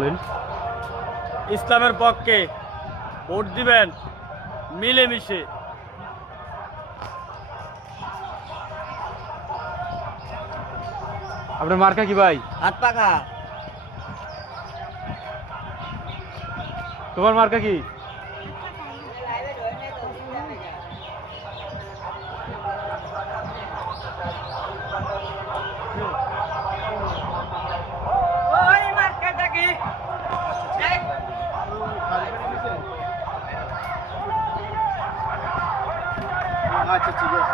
বলেন। ইসলামের পক্ষে ভোট দিবেন মিলেমিশে। আপনার মার্কা কি ভাই? হাত পাকা। তোমার মার্কা কি? আচ্ছা ঠিক আছে।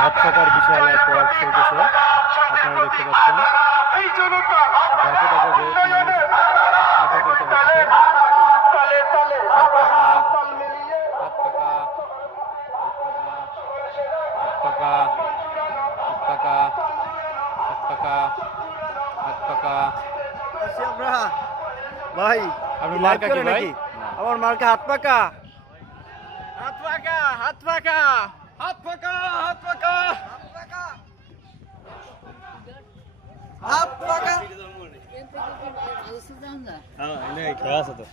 হাত থাকার বিশাল এক ওয়ার্ড চলতেছে, আপনারা দেখতে পাচ্ছেন। ধাপে ধাপে বহুত মানুষ একত্রিত হচ্ছে। ভাই আপনার মার্কা কি ভাই? আমার মার্কা হাত পাকা। হাত পাকা, হাত পাকা, হাত পাকা, হাত পাকা, হাত পাকা। হ্যাঁ, খেলা আছে তো।